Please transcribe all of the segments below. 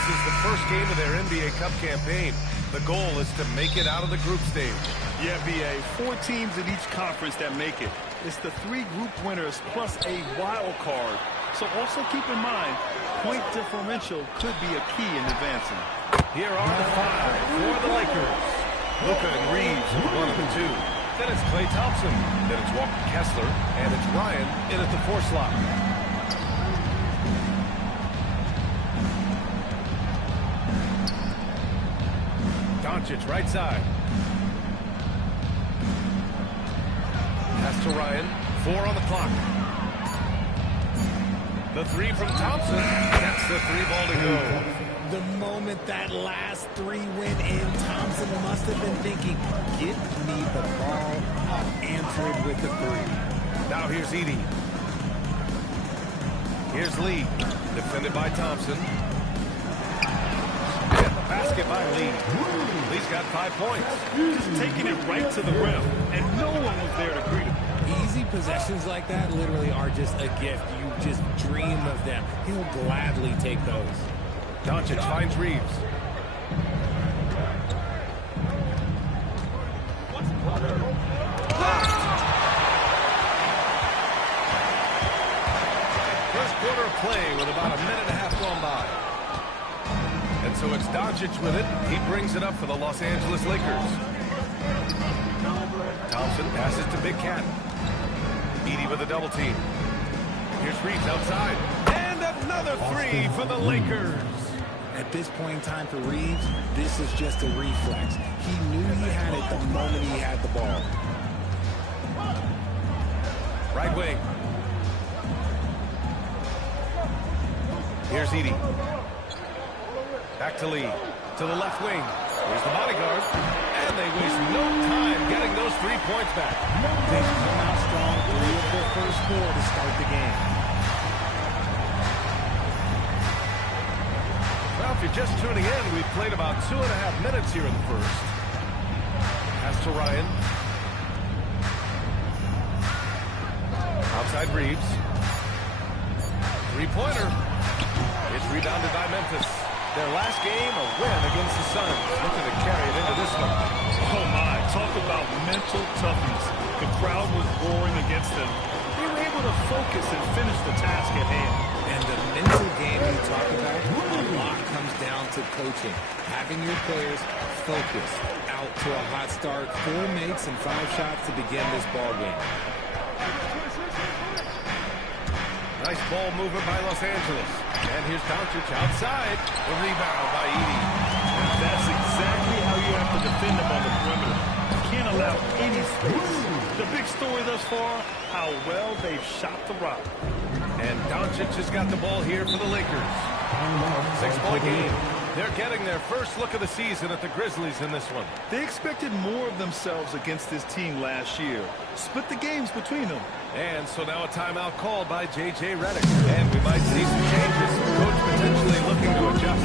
This is the first game of their NBA Cup campaign. The goal is to make it out of the group stage. Yeah, B.A. 4 teams in each conference that make it. It's the 3 group winners plus a wild card. So also keep in mind, point differential could be a key in advancing. Here are the 5 for the Lakers. Luka and Reeves at 1 and 2. Then it's Klay Thompson. Then it's Walker Kessler. And it's Ryan in at the 4 slot. Doncic right side. Pass to Ryan. 4 on the clock. The 3 from Thompson. That's the 3 ball to go. The moment that last 3 went in, Thompson must have been thinking, get me the ball. I'll answer it with a 3. Now here's Edey. Here's Lee. Defended by Thompson. And the basket by Lee. Lee's got 5 points. Just taking it right to the rim, and no one was there to greet him. Easy possessions like that literally are just a gift. You just dream of them. He'll gladly take those. Doncic finds Reeves. First quarter of play with about a minute and a half gone by. And so it's Doncic with it. He brings it up for the Los Angeles Lakers. Thompson passes to Big Cat. Edey with a double team. Here's Reeves outside. And another 3 for the Lakers. At this point in time for Reeves, this is just a reflex. He knew he had it the moment he had the ball. Right wing. Here's Edey. Back to Lee. To the left wing. Here's the bodyguard. And they waste no time getting those 3 points back. They've come out strong, 3 of their first 4 to start the game. Well, if you're just tuning in, we've played about 2.5 minutes here in the first. Pass to Ryan. Outside Reeves. 3-pointer. It's rebounded by Memphis. Their last game, a win against the Suns. Looking to carry it into this one. Oh, my. Talk about mental toughness. The crowd was roaring against them. They were able to focus and finish the task at hand. And the mental game you talk about, a lot comes down to coaching. Having your players focus. Out to a hot start, 4 makes and 5 shots to begin this ball game. Nice ball movement by Los Angeles. And here's Doncic outside. The rebound by Edey. That's exactly how you have to defend them on the perimeter. You can't allow any space. The big story thus far, how well they've shot the rock. And Doncic has got the ball here for the Lakers. 6-point game. They're getting their first look of the season at the Grizzlies in this one. They expected more of themselves against this team last year. Split the games between them. And so now a timeout called by J.J. Redick. And we might see some changes. Coach potentially looking to adjust.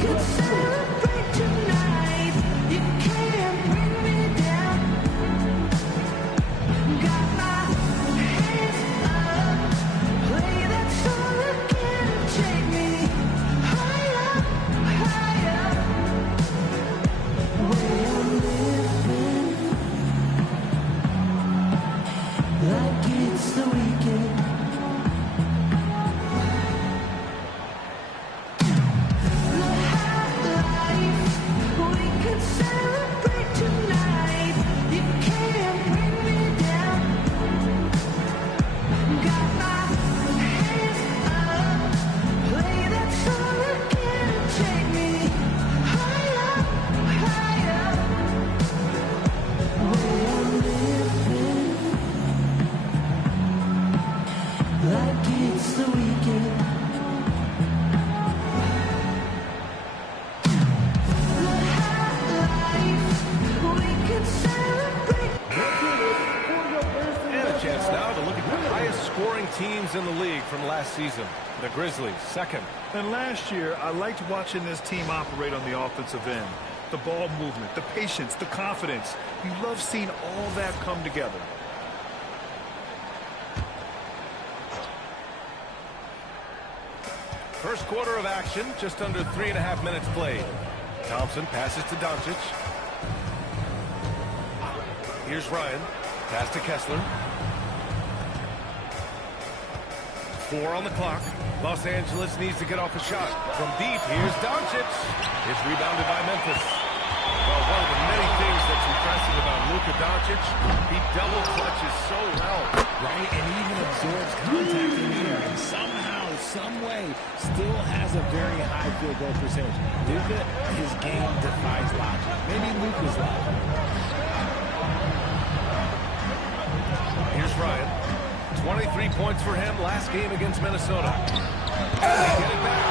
Teams in the league from last season. The Grizzlies, second. And last year, I liked watching this team operate on the offensive end. The ball movement, the patience, the confidence. You love seeing all that come together. First quarter of action, just under 3.5 minutes played. Thompson passes to Doncic. Here's Ryan. Pass to Kessler. 4 on the clock. Los Angeles needs to get off a shot. From deep, here's Doncic. It's rebounded by Memphis. Well, one of the many things that's impressive about Luka Doncic, he double clutches so well. Right, and even absorbs contact in the air, and somehow, some way, still has a very high field goal percentage. Luka, his game defies logic. Maybe Luka's logic. Here's Ryan. 23 points for him last game against Minnesota. And they get it back.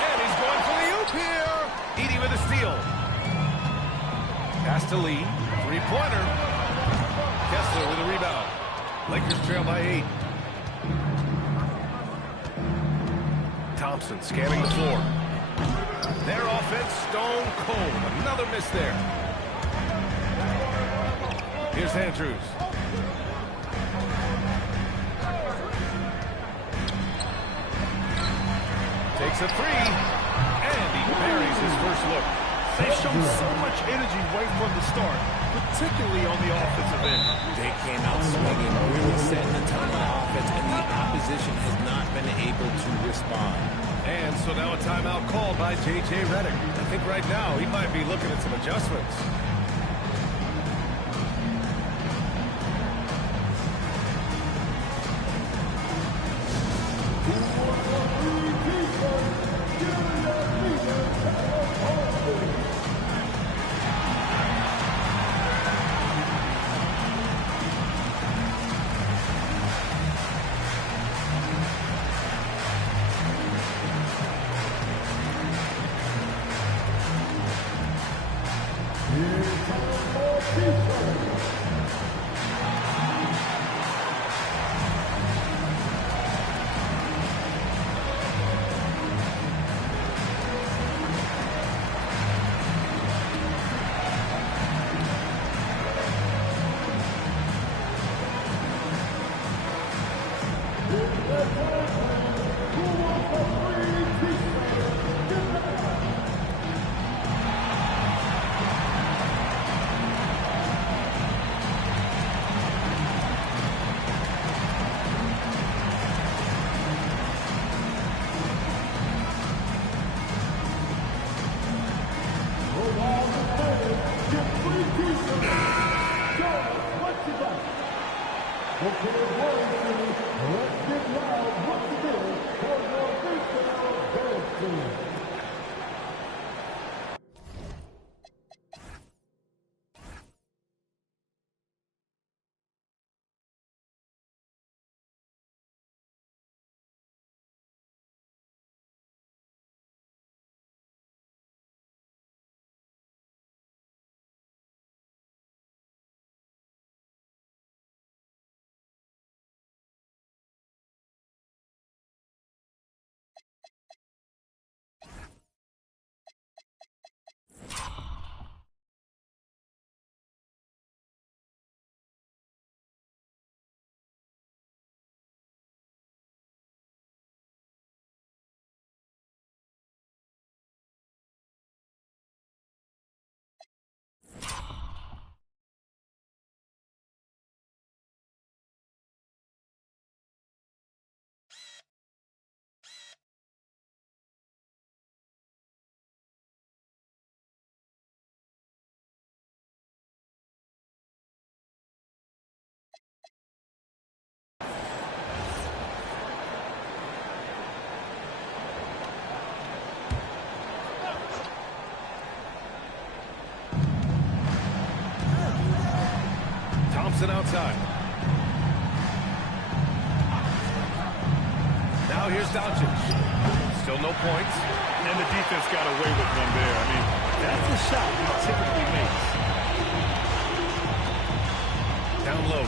And he's going for the oop here. Edey with a steal. Pass to Lee. Three-pointer. Kessler with a rebound. Lakers trail by 8. Thompson scanning the floor. Their offense stone cold. Another miss there. Here's Andrews. Takes a three, and he buries his first look. They've shown so much energy right from the start, particularly on the offensive end. They came out swinging, really setting the tone on offense, and the opposition has not been able to respond. And so now a timeout called by J.J. Redick. I think right now he might be looking at some adjustments. Thompson outside. Now here's Doncic. Still no points. And the defense got away with one there. I mean, that's a shot he typically makes. Down low.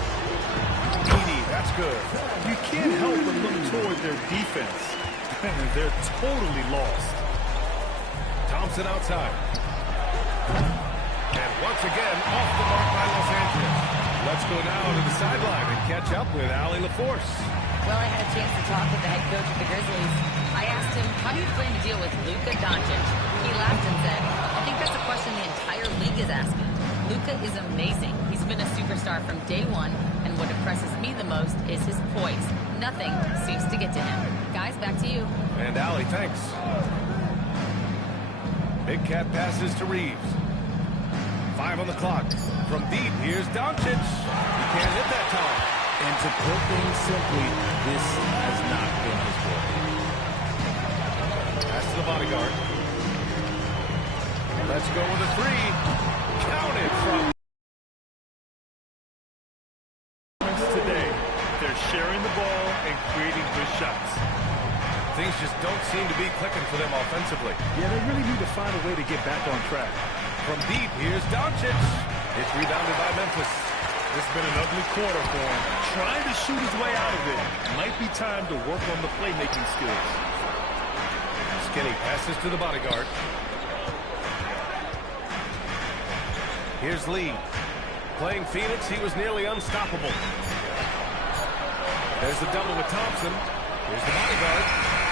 Edey, that's good. You can't help but look toward their defense. They're totally lost. Thompson outside. And once again, off the mark by Los Angeles. Let's go now to the sideline and catch up with Allie LaForce. Well, I had a chance to talk with the head coach of the Grizzlies. I asked him, how do you plan to deal with Luka Doncic? He laughed and said, I think that's a question the entire league is asking. Luka is amazing. He's been a superstar from day one, and what impresses me the most is his poise. Nothing seems to get to him. Guys, back to you. And Allie, thanks. Big Cat passes to Reeves. 5 on the clock. From deep, here's Doncic. He can't hit that time. And to put things simply, this has not been his work. Pass to the bodyguard. Let's go with a 3. Counted from today. They're sharing the ball and creating good shots. things just don't seem to be clicking for them offensively. Yeah, they really need to find a way to get back on track. From deep, here's Doncic. It's rebounded by Memphis. It's been an ugly quarter for him. Trying to shoot his way out of it. Might be time to work on the playmaking skills. Skinny passes to the bodyguard. Here's Lee. Playing Phoenix, he was nearly unstoppable. There's the double with Thompson. Here's the bodyguard.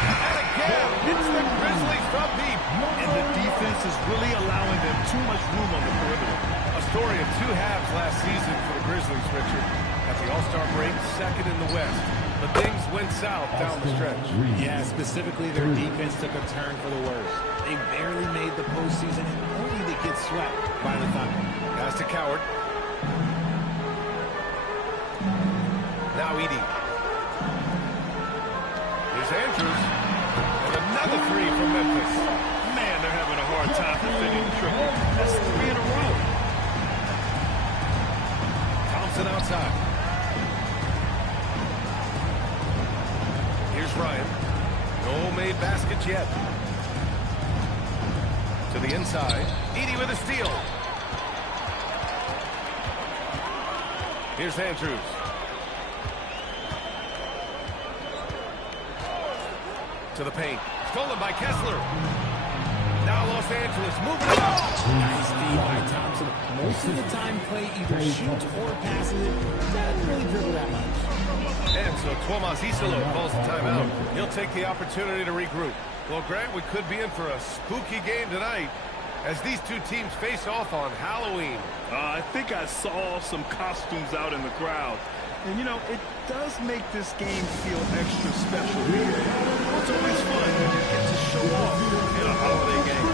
And again, it's the Grizzlies from deep. And the defense is really allowing them too much room on the perimeter. A story of two halves last season for the Grizzlies, Richard. At the All-Star break, second in the West. But things went south down the stretch. Yeah, specifically their defense took a turn for the worse. They barely made the postseason, and only to get swept by the Thunder. Pass to Coward. Now Edey. Here's Andrews. And another three from Memphis. Man, they're having a hard time defending the triple. That's 3 in a row. Thompson outside. Here's Ryan. No made baskets yet. To the inside. Edey with a steal. Here's Andrews. To the paint. Stolen by Kessler. Now Los Angeles moving it up. Nice feed by Thompson. Most of the time, Clay either shoots or passes it. Doesn't really dribble that much. And so Tomas Isolo calls the timeout. He'll take the opportunity to regroup. Well, Grant, we could be in for a spooky game tonight as these two teams face off on Halloween. I think I saw some costumes out in the crowd. And, you know, it does make this game feel extra special. It's always fun when you get to show off in a holiday game.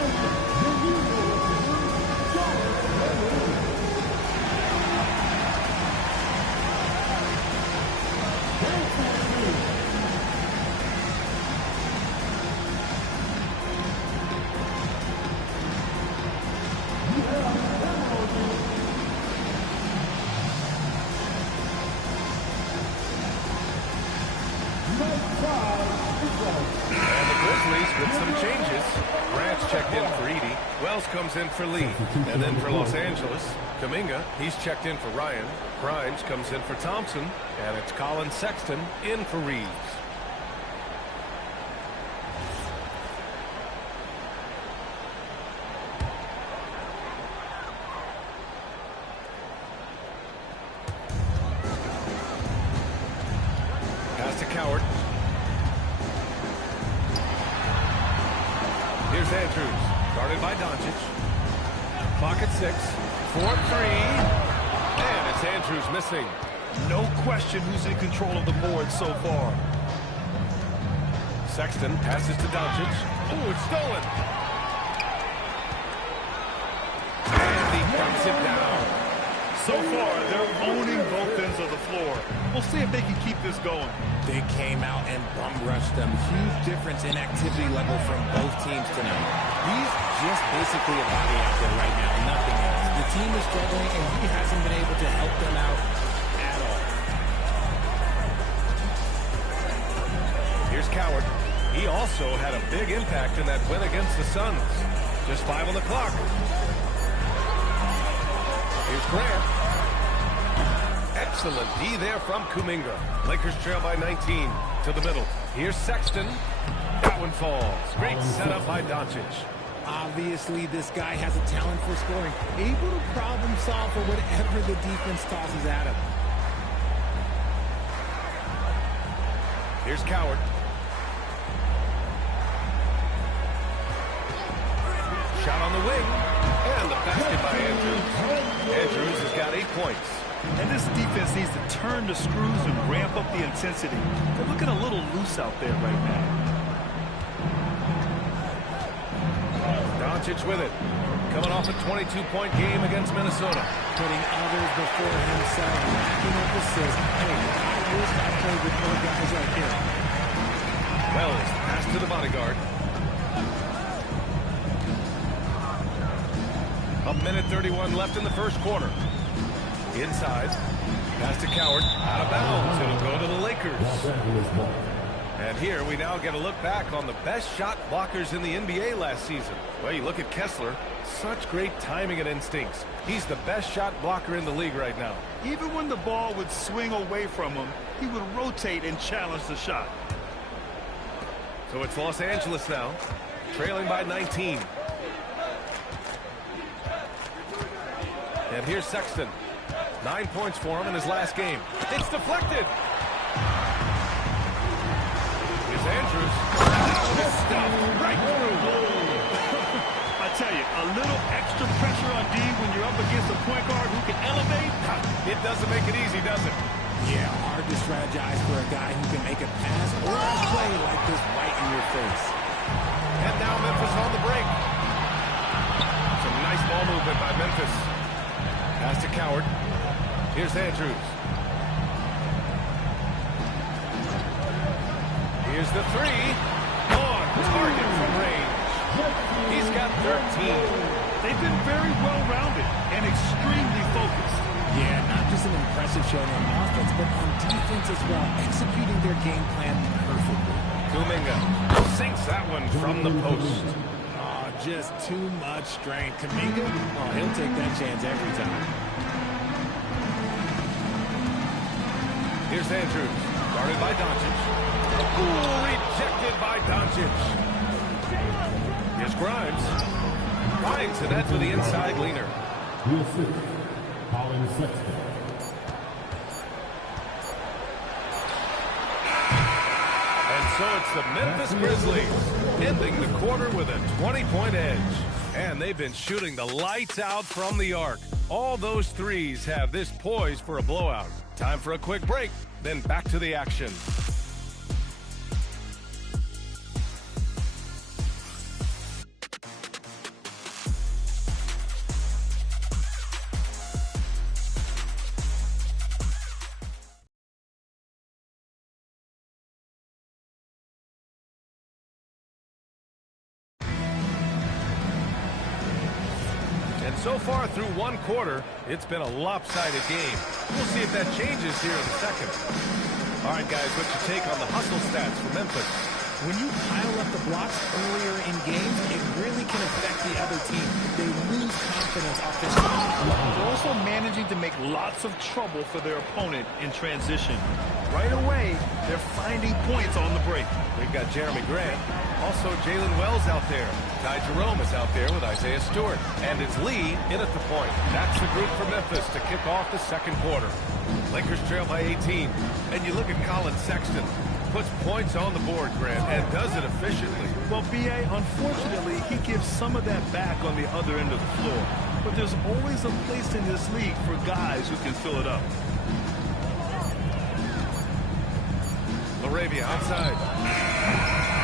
With some changes. Grant's checked in for Edey. Wells comes in for Lee. And then for Los Angeles, Kuminga, he's checked in for Ryan. Grimes comes in for Thompson. And it's Colin Sexton in for Reeves. Pass to Coward. Here's Andrews, guarded by Doncic. Clock at 6. 4-3. And it's Andrews missing. No question who's in control of the board so far. Sexton passes to Doncic. Ooh, it's stolen. And he knocks it down. So far, they're owning both ends of the floor. We'll see if they can keep this going. They came out and bum rushed them. Huge difference in activity level from both teams tonight. He's just basically a body out there right now, nothing else. The team is struggling, and he hasn't been able to help them out at all. Here's Coward. He also had a big impact in that win against the Suns. Just 5 on the clock. Here's Grant. Excellent D there from Kuminga. Lakers trail by 19 to the middle. Here's Sexton. That one falls. Great setup by Doncic. Obviously, this guy has a talent for scoring. Able to problem solve for whatever the defense tosses at him. Here's Coward. Shot on the wing. And the basket by Andrews. Andrews has got 8 points. And this defense needs to turn the screws and ramp up the intensity. They're looking a little loose out there right now. Doncic with it. Coming off a 22-point game against Minnesota. Putting others before himself, racking up assists. Hey, I wish I played with more guys right here. Wells, pass to the bodyguard. A minute 31 left in the first quarter. Inside. Pass to Coward. Out of bounds. It'll go to the Lakers. And here we now get a look back on the best shot blockers in the NBA last season. Well, you look at Kessler. Such great timing and instincts. He's the best shot blocker in the league right now. Even when the ball would swing away from him, he would rotate and challenge the shot. So it's Los Angeles now, trailing by 19. And here's Sexton. 9 points for him in his last game. It's deflected. Here's Andrews. This stuff right through. I tell you, a little extra pressure on D when you're up against a point guard who can elevate. It doesn't make it easy, does it? Yeah, hard to strategize for a guy who can make a pass or a play like this right in your face. And now Memphis on the break. Some nice ball movement by Memphis. Pass to Coward. Here's Andrews. Here's the three. On target from range. He's got 13. They've been very well-rounded and extremely focused. Yeah, not just an impressive showing on offense, but on defense as well, executing their game plan perfectly. Kuminga sinks that one from the post. Oh, just too much strength. Kuminga, oh, he'll take that chance every time. Here's Andrews, guarded by Doncic. Ooh, rejected by Doncic. Here's Grimes. Finds the net with the inside leaner. Colin Sexton. And so it's the Memphis Grizzlies ending the quarter with a 20-point edge. And they've been shooting the lights out from the arc. All those threes have this poised for a blowout. Time for a quick break, then back to the action. So far through one quarter, it's been a lopsided game. We'll see if that changes here in a second. All right, guys, what's your take on the hustle stats for Memphis? When you pile up the blocks earlier in games, it really can affect the other team. They lose confidence offensively. They're also managing to make lots of trouble for their opponent in transition. Right away, they're finding points on the break. We've got Jeremy Grant. Also, Jalen Wells out there. Ty Jerome is out there with Isaiah Stewart. And it's Lee in at the point. That's the group for Memphis to kick off the second quarter. Lakers trail by 18. And you look at Colin Sexton. Puts points on the board, Grant, and does it efficiently. Well, B.A., unfortunately, he gives some of that back on the other end of the floor. But there's always a place in this league for guys who can fill it up. Laravia outside.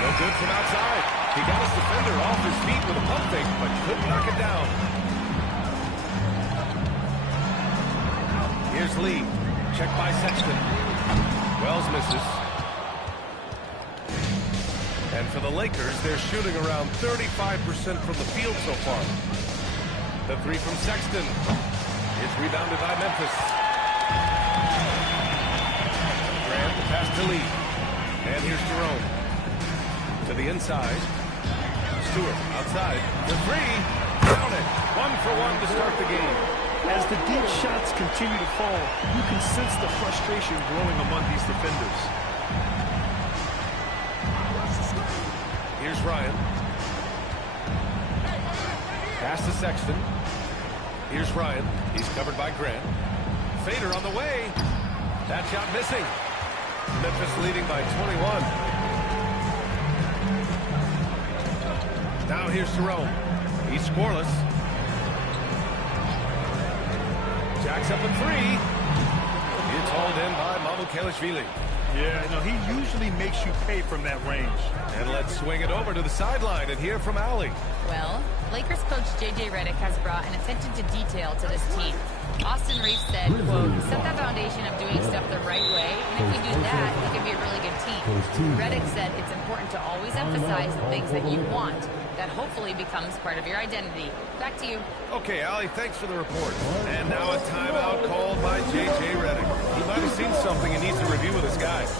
No good from outside. He got his defender off his feet with a pump fake, but couldn't knock it down. Here's Lee. Check by Sexton. Wells misses. And for the Lakers, they're shooting around 35% from the field so far. The three from Sexton. It's rebounded by Memphis. Grant, the pass to Lee. And here's Jerome. To the inside. Stewart outside. The three. Down it. 1 for 1 to start the game. As the deep shots continue to fall, you can sense the frustration growing among these defenders. Here's Ryan. Pass to Sexton. Here's Ryan. He's covered by Grant. Fader on the way. That shot missing. Memphis leading by 21. Now here's Jerome. He's scoreless. Jacks up a three. It's hauled in by Mamukelashvili. Yeah, no, he usually makes you pay from that range. And let's swing it over to the sideline and hear from Allie. Well, Lakers coach J.J. Redick has brought an attention to detail to this team. Austin Reeves said, quote, set that foundation of doing stuff the right way, and if we do that, we can be a really good team. Redick said it's important to always emphasize the things that you want. That hopefully becomes part of your identity. Back to you. Okay, Allie, thanks for the report. And now a timeout called by J.J. Redick. He might have seen something he needs to review with his guys.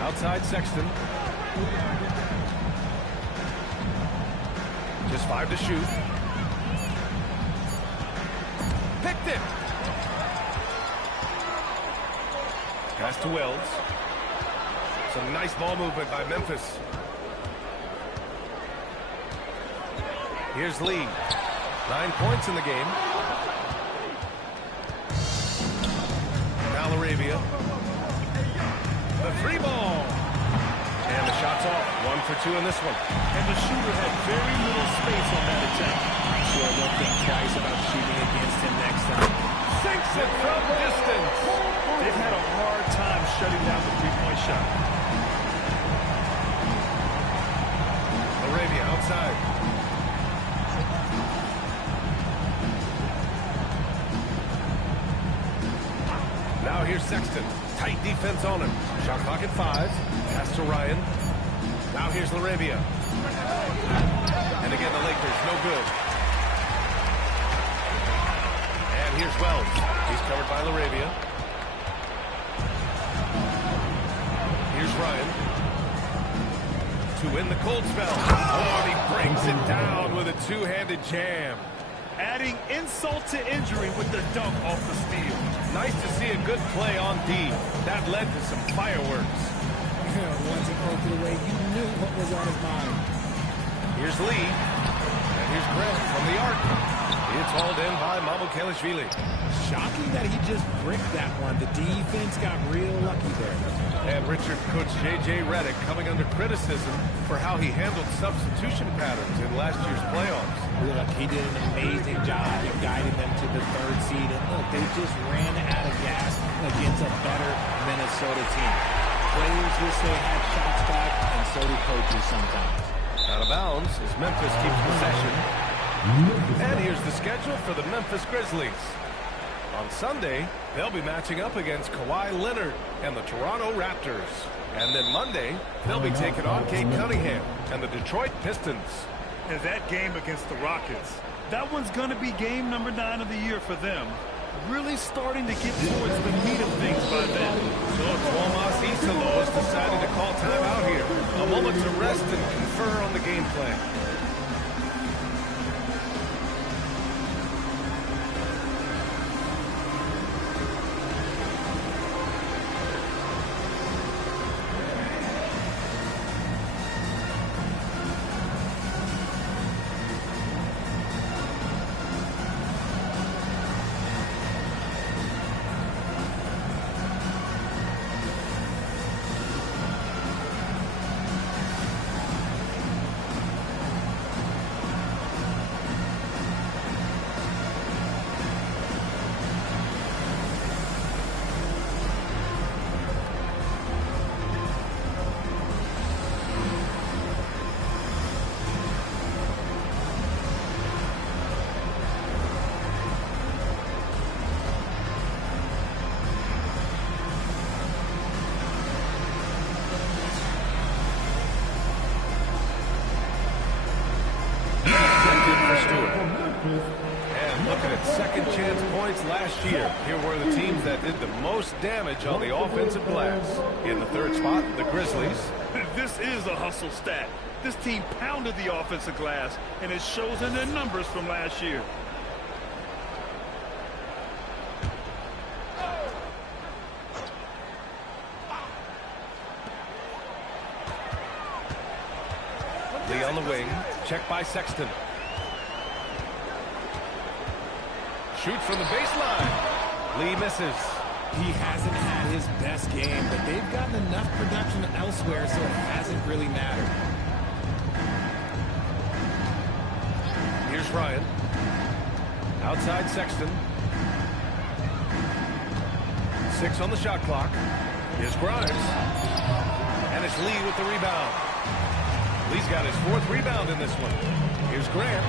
Outside Sexton. Just 5 to shoot. Picked it. Pass to Wells. Some nice ball movement by Memphis. Here's Lee. 9 points in the game. Now LaRavia. The free ball. And the shot's off. 1 for 2 in this one. And the shooter had very little space on that attempt. Sure, they'll think twice about shooting against him next time. Sinks it from distance. They've had a hard time shutting down the three-point shot. LaRavia outside. Now here's Sexton. Tight defense on him. Shot clock at 5. Pass to Ryan. Now here's LaRavia. And again, the Lakers, no good. And here's Wells. He's covered by LaRavia. Here's Ryan. To win the cold spell. Oh, and he brings it down with a two-handed jam. Adding insult to injury with the dunk off the steal. Nice to see a good play on D. That led to some fireworks. Once he broke it away, you knew what was on his mind. Here's Lee. And here's Grant from the arc. It's hauled in by Mamukelashvili. Shocking that he just bricked that one. The defense got real lucky there. And Richard coach J.J. Redick coming under criticism for how he handled substitution patterns in last year's playoffs. Look, he did an amazing job of guiding them to the 3rd seed. And look, they just ran out of gas against a better Minnesota team. Players wish they had shots back, and so do coaches sometimes. Out of bounds as Memphis keeps possession. And here's the schedule for the Memphis Grizzlies. On Sunday, they'll be matching up against Kawhi Leonard and the Toronto Raptors. And then Monday, they'll be taking on Cade Cunningham and the Detroit Pistons. And that game against the Rockets, that one's going to be game number 9 of the year for them. Really starting to get towards the meat of things by then. So Tuomas Isalo has decided to call timeout here. A moment to rest and confer on the game plan. And looking at second chance points last year, here were the teams that did the most damage on the offensive glass. In the third spot, the Grizzlies. This is a hustle stat. This team pounded the offensive glass, and it shows in their numbers from last year. Lee on the wing, checked by Sexton. Shoots from the baseline. Lee misses. He hasn't had his best game, but they've gotten enough production elsewhere, so it hasn't really mattered. Here's Ryan. Outside Sexton. 6 on the shot clock. Here's Grimes. And it's Lee with the rebound. Lee's got his 4th rebound in this one. Here's Grant.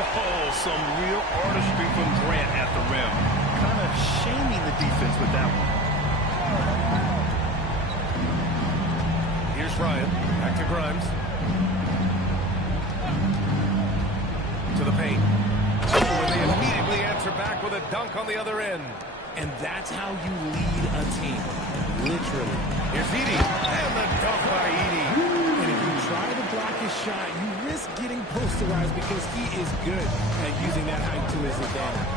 Oh, some real artistry from Grant at the rim. Kind of shaming the defense with that one. Here's Ryan. Back to Grimes. To the paint. Oh, and they immediately answer back with a dunk on the other end. And that's how you lead a team. Literally. Here's Edey. And the dunk by Edey. And if you try to block his shot, you risk getting posterized because he is good at using that height to his advantage.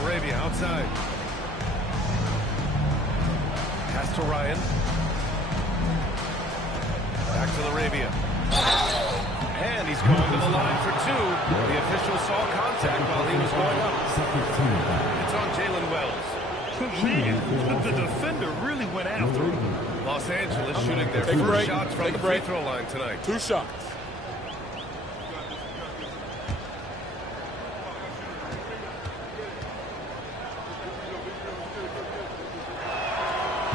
Laravia outside. Pass to Ryan. Back to Laravia. And he's going to the line for 2. The official saw contact while he was going up. It's on Jalen Wells. Man, the defender really went after him. Los Angeles shooting their first shots from the free throw line tonight. 2 shots.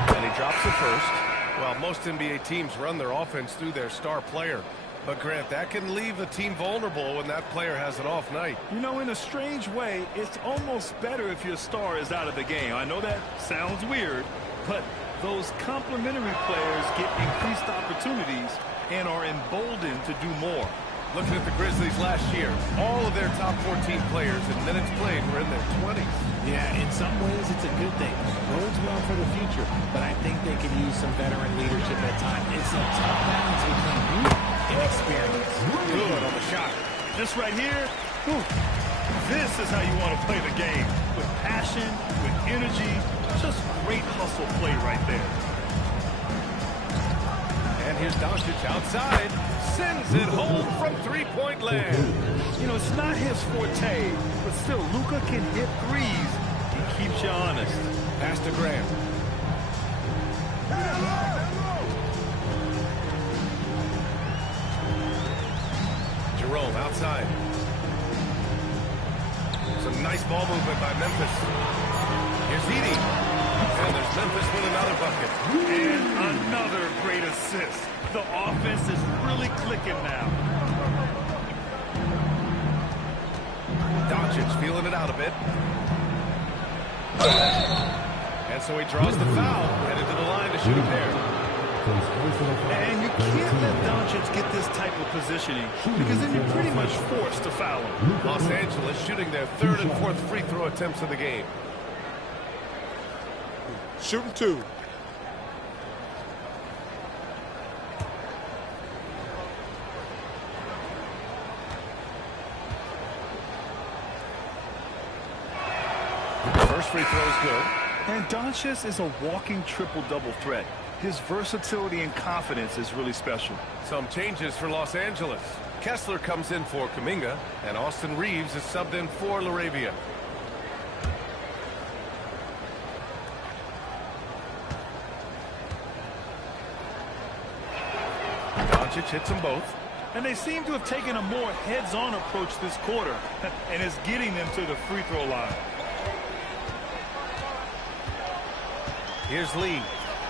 And he drops it first. Well, most NBA teams run their offense through their star player. But, Grant, that can leave the team vulnerable when that player has an off night. You know, in a strange way, it's almost better if your star is out of the game. I know that sounds weird, but those complementary players get increased opportunities and are emboldened to do more. Looking at the Grizzlies last year, all of their top 14 players in minutes played were in their 20s. Yeah, in some ways it's a good thing. Bodes well for the future, but I think they could use some veteran leadership at times. It's a tough balance between youth and experience. Good on the shot. This right here, this is how you want to play the game. With passion, with energy, just great hustle play right there. And here's Doncic outside. Sends it home from three-point land. You know, it's not his forte, but still, Luka can hit threes. He keeps you honest. Pass to Grant. Jerome outside. Some nice ball movement by Memphis. Here's Edey. And there's Memphis with another bucket. And another great assist. The offense is really clicking now. Doncic feeling it out a bit. And so he draws the foul. Headed to the line to shoot a pair. And you can't let Doncic get this type of positioning because then you're pretty much forced to foul him. Los Angeles shooting their 3rd and 4th free throw attempts of the game. Shooting 2. First free throw is good. And Doncic is a walking triple-double threat. His versatility and confidence is really special. Some changes for Los Angeles. Kessler comes in for Kuminga, and Austin Reeves is subbed in for Laravia. Doncic hits them both. And they seem to have taken a more heads-on approach this quarter, and it's getting them to the free throw line. Here's Lee,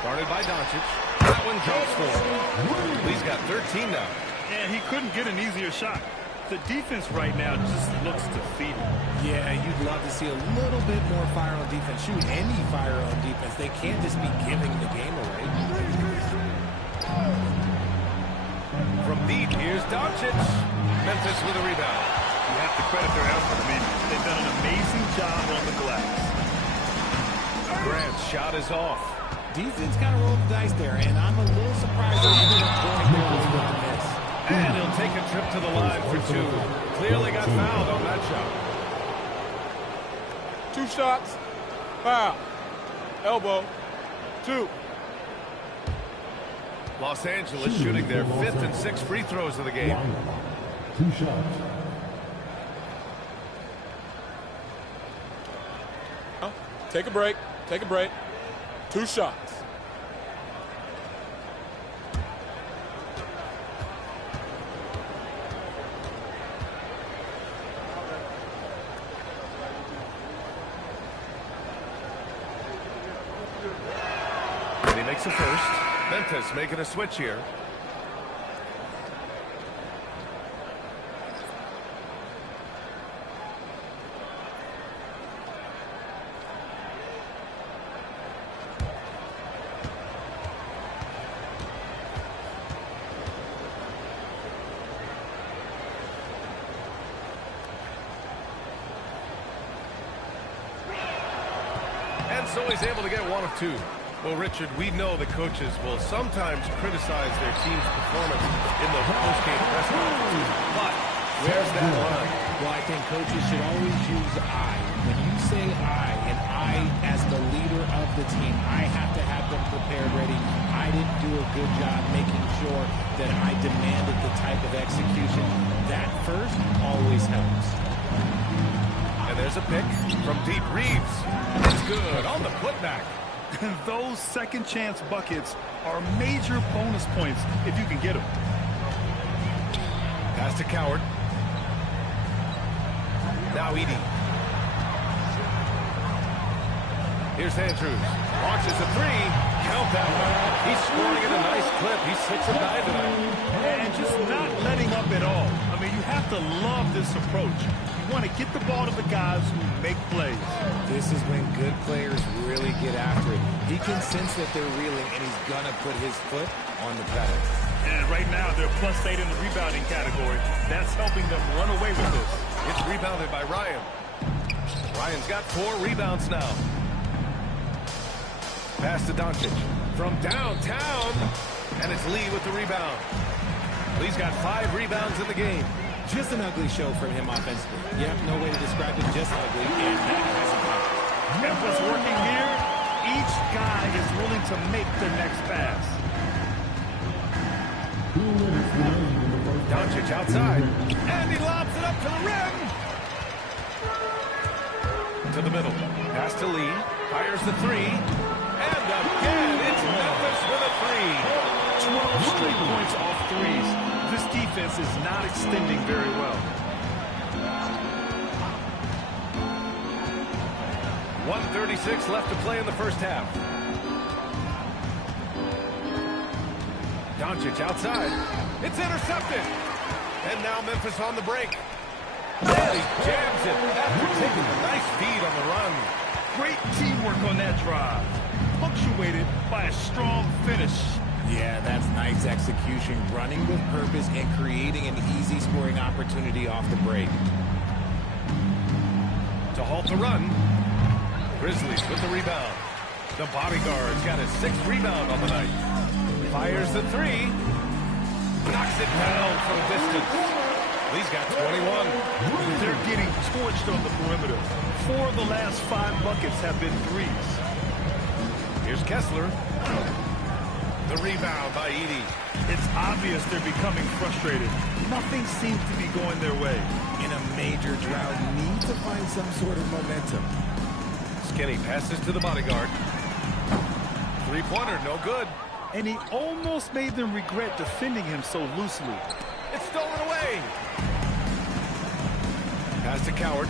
guarded by Doncic. That one drops for him. Lee's got 13 now. And he couldn't get an easier shot. The defense right now just looks defeated. Yeah, you'd love to see a little bit more fire on defense. Shoot, any fire on defense. They can't just be giving the game away. From deep, here's Doncic. Memphis with a rebound. You have to credit their effort. I mean, they've done an amazing job on the glass. Grant's shot is off. Defense kind of rolled the dice there, and I'm a little surprised they ended up going down with the miss. And he'll take a trip to the line for two. Clearly got fouled on that shot. 2 shots. Foul. Elbow. 2. Los Angeles shooting their 5th and 6th free throws of the game. 2 shots. Take a break. Take a break. 2 shots. And he makes a first. Memphis making a switch here. And so he's able to get one of two. Well, Richard, we know the coaches will sometimes criticize their team's performance in the post-game press conferences. But where's that line? Well, I think coaches should always use I. When you say I, and I as the leader of the team, I have to have them prepared, ready. I didn't do a good job making sure that I demanded the type of execution. That first always helps. And there's a pick from deep. Reeves. It's good on the putback. Those second chance buckets are major bonus points if you can get them. Pass to Coward. Now Edey. Here's Andrews. Launches a three. Count that one. He's scoring at a nice clip. He's 6 of 9 tonight. And just not letting up at all. I mean, you have to love this approach. You want to get the ball to the guys who make plays. This is when good players really get after it. He can sense that they're reeling, and he's going to put his foot on the pedal. And right now, they're +8 in the rebounding category. That's helping them run away with this. It's rebounded by Ryan. Ryan's got 4 rebounds now. Pass to Doncic. From downtown. And it's Lee with the rebound. Lee's got 5 rebounds in the game. Just an ugly show from him offensively. Yep, no way to describe it, just ugly, and that hasn't happened. Memphis working here. Each guy is willing to make the next pass. 2 minutes remaining in the first half. Doncic outside. And he lobs it up to the rim. To the middle. Pass to Lee. Fires the 3. And again, it's Memphis with a 3. 12 straight points off threes. This defense is not extending very well. 1:36 left to play in the first half. Doncic outside. It's intercepted. And now Memphis on the break. And he jams it after taking a nice feed on the run. Great teamwork on that drive. Punctuated by a strong finish. Yeah, that's nice execution, running with purpose and creating an easy scoring opportunity off the break. To halt the run. Grizzlies with the rebound. The bodyguard's got his 6th rebound on the night. Fires the 3. Knocks it down from distance. Lee's got 21. They're getting torched on the perimeter. 4 of the last 5 buckets have been threes. Here's Kessler. The rebound by Edey. It's obvious they're becoming frustrated. Nothing seems to be going their way. In a major drought, need to find some sort of momentum. Skinny passes to the bodyguard. 3-pointer, no good. And he almost made them regret defending him so loosely. It's stolen away. Pass to Coward.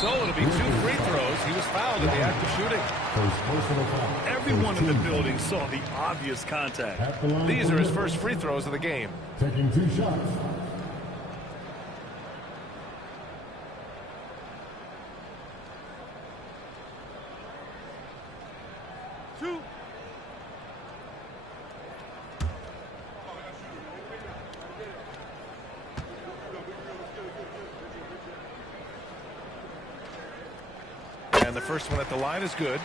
So it'll be 2 free throws. He was fouled in the act of shooting. First personal foul. Everyone in the building saw the obvious contact. At the line These for are his Memphis. first free throws of the game. Taking 2 shots. the first one at the line is good.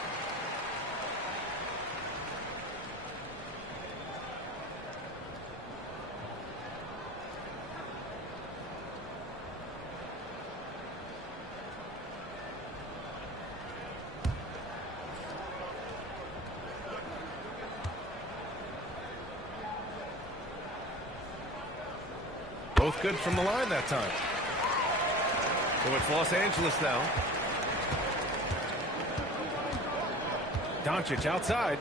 Both good from the line that time. So it's Los Angeles now. Doncic outside.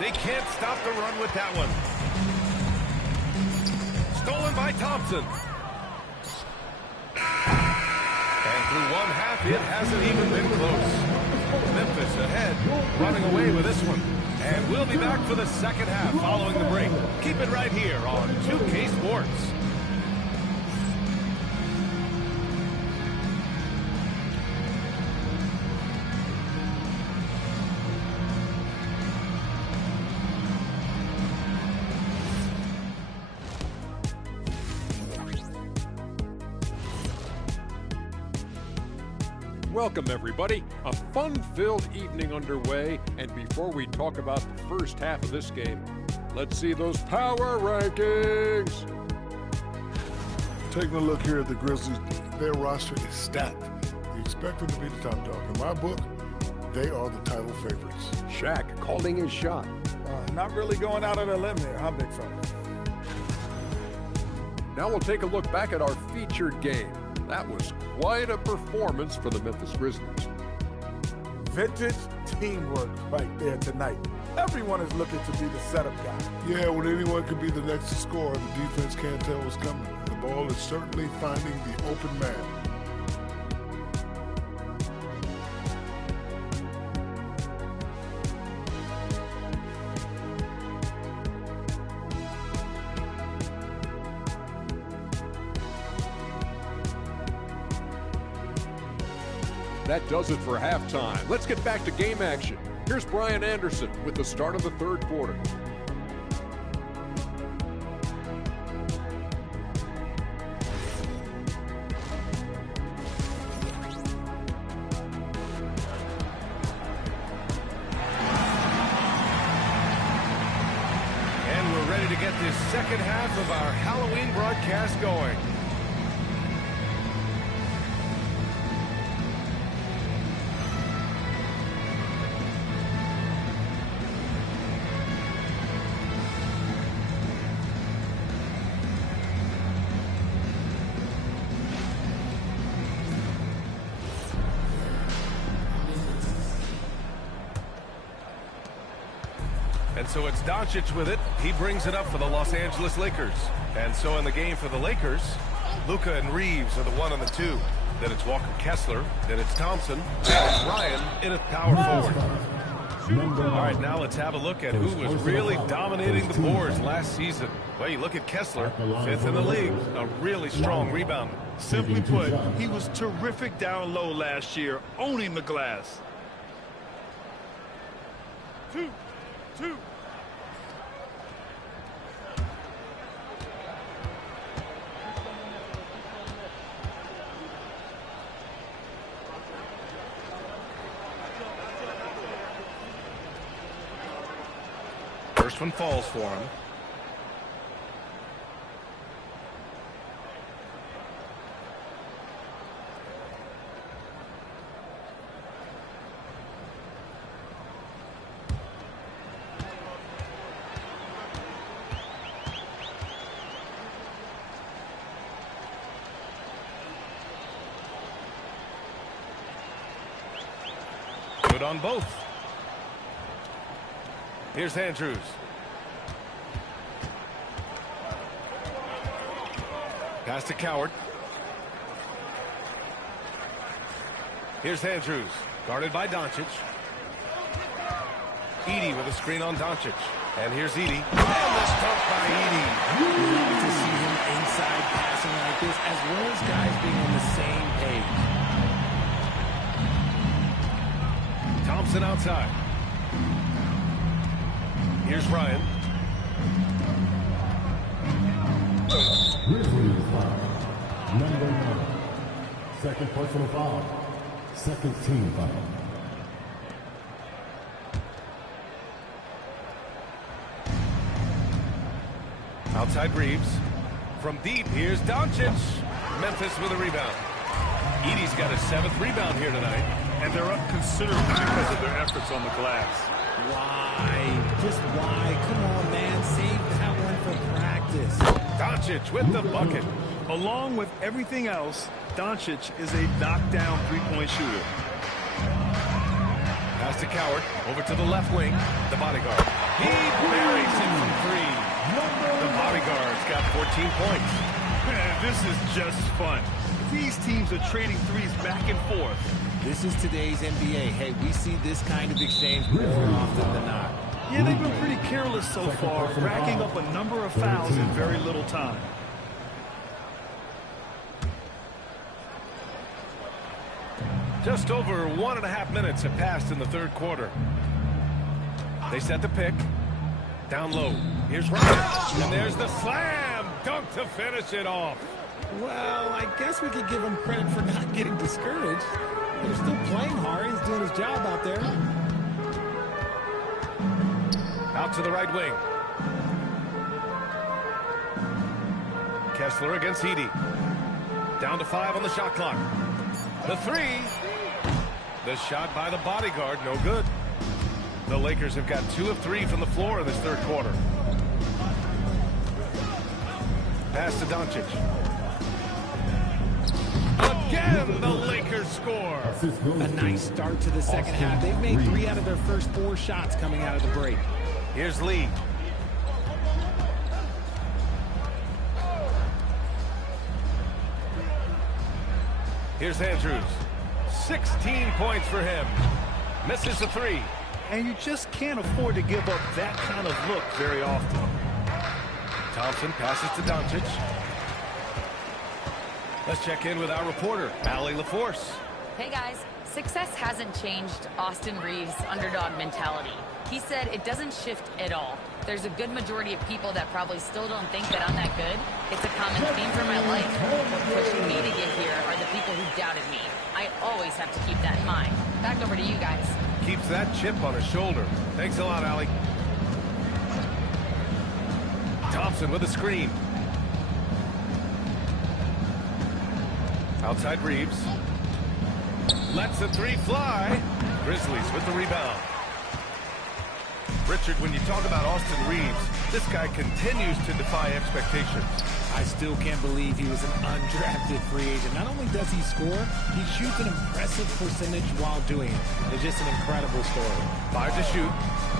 They can't stop the run with that one. Stolen by Thompson. And through one half, it hasn't even been close. Memphis ahead, running away with this one. And we'll be back for the second half following the break. Keep it right here on 2K Sports. Welcome, everybody. A fun-filled evening underway, and before we talk about the first half of this game, let's see those power rankings. Taking a look here at the Grizzlies, their roster is stacked. You expect them to be the top dog. In my book, they are the title favorites. Shaq calling his shot. Not really going out on a limb there, huh, big fella? Now we'll take a look back at our featured game. That was quite a performance for the Memphis Grizzlies. Vintage teamwork right there tonight. Everyone is looking to be the setup guy. Yeah, when anyone could be the next to score, the defense can't tell what's coming. The ball is certainly finding the open man. That does it for halftime. Let's get back to game action. Here's Brian Anderson with the start of the third quarter. And we're ready to get this second half of our Halloween broadcast going. And so it's Doncic with it. He brings it up for the Los Angeles Lakers. And so in the game for the Lakers, Luka and Reeves are the 1 and the 2. Then it's Walker Kessler. Then it's Thompson. Then it's Ryan in a power forward. All right, now let's have a look at who was really dominating the boards last season. Well, you look at Kessler, 5th in the league, a really strong rebounder. Simply put, he was terrific down low last year, owning the glass. 2. First one falls for him. Good on both. Here's Andrews. Pass to Coward. Here's Andrews, guarded by Doncic. Edey with a screen on Doncic. And here's Edey. And the stump by Edey. We love to see him inside passing like this, as well as guys being on the same page. Thompson outside. Here's Ryan. Grizzlies foul. Number 9. Second personal foul. Second team foul. Outside Reeves. From deep, here's Doncic. Memphis with a rebound. Edey's got his 7th rebound here tonight. And they're up considerably because of their efforts on the glass. Why? Just why? Come on, man. Save that one for practice. Doncic with the bucket. Along with everything else, Doncic is a knockdown three-point shooter. Pass to Coward. Over to the left wing. The bodyguard. He buries it from 3. The bodyguard's got 14 points. Man, this is just fun. These teams are trading threes back and forth. This is today's NBA. Hey, we see this kind of exchange more often than not. Yeah, they've been pretty careless so far, racking up a number of fouls in very little time. Just over 1.5 minutes have passed in the third quarter. They set the pick. Down low. Here's Ryan. And there's the slam dunk to finish it off. Well, I guess we could give him credit for not getting discouraged. They're still playing hard. He's doing his job out there. Out to the right wing. Kessler against Edey. Down to 5 on the shot clock. The 3. The shot by the bodyguard, no good. The Lakers have got 2 of 3 from the floor in this third quarter. Pass to Doncic. Again, the Lakers score. A nice start to the second half. They've made 3 out of their first 4 shots coming out of the break. Here's Lee. Here's Andrews. 16 points for him. Misses the 3. And you just can't afford to give up that kind of look very often. Thompson passes to Doncic. Let's check in with our reporter, Allie LaForce. Hey guys, success hasn't changed Austin Reeves' underdog mentality. He said it doesn't shift at all. There's a good majority of people that probably still don't think that I'm that good. It's a common theme for my life. What pushing me to get here are the people who doubted me. I always have to keep that in mind. Back over to you guys. Keeps that chip on his shoulder. Thanks a lot, Allie. Thompson with a screen. Outside Reeves. Lets the 3 fly. Grizzlies with the rebound. Richard, when you talk about Austin Reeves, this guy continues to defy expectations. I still can't believe he was an undrafted free agent. Not only does he score, he shoots an impressive percentage while doing it. It's just an incredible story. 5 to shoot.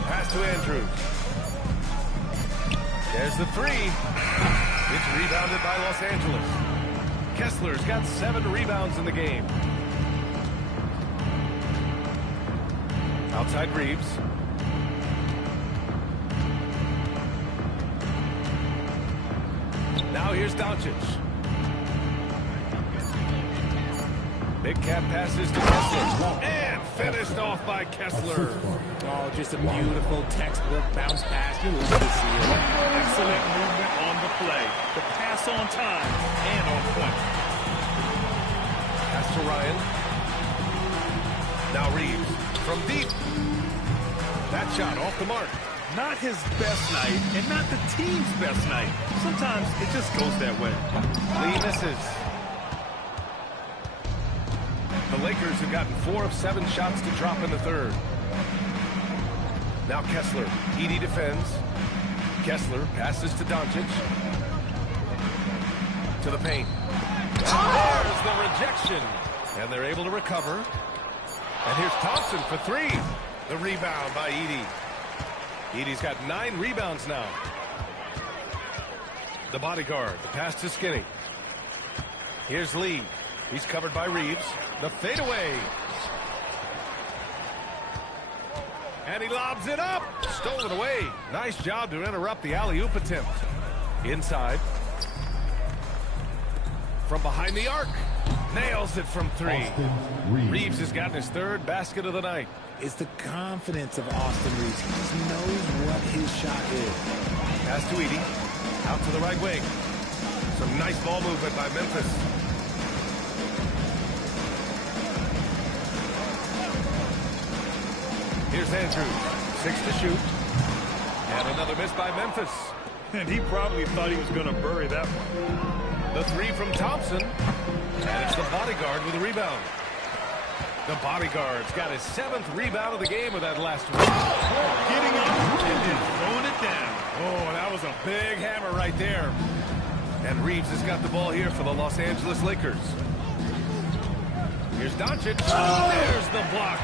Pass to Andrews. There's the 3. It's rebounded by Los Angeles. Kessler's got 7 rebounds in the game. Outside Reeves. Now here's Doncic. Big cat passes to Kessler. And finished off by Kessler. Oh, just a beautiful textbook bounce pass. You love to see it. Excellent movement on the play. The pass on time and on point. Pass to Ryan. Now Reeves from deep. That shot off the mark. Not his best night, and not the team's best night. Sometimes it just goes that way. Lee misses. The Lakers have gotten 4 of 7 shots to drop in the third. Now Kessler. Edey defends. Kessler passes to Doncic. To the paint. And there's the rejection. And they're able to recover. And here's Thompson for 3. The rebound by Edey. Edey's got 9 rebounds now. The bodyguard. The pass to Skinny. Here's Lee. He's covered by Reeves. The fadeaway. And he lobs it up. Stolen away. Nice job to interrupt the alley-oop attempt. Inside. From behind the arc. Nails it from 3. Reeves has gotten his 3rd basket of the night. It's the confidence of Austin Reeves. He just knows what his shot is. Pass to Edey. Out to the right wing. Some nice ball movement by Memphis. Here's Andrews. 6 to shoot. And another miss by Memphis. And he probably thought he was going to bury that one. The 3 from Thompson. And it's the bodyguard with a rebound. The bodyguard's got his 7th rebound of the game with that last one. Getting up and then throwing it down. Oh, that was a big hammer right there. And Reeves has got the ball here for the Los Angeles Lakers. Here's Doncic. There's the block.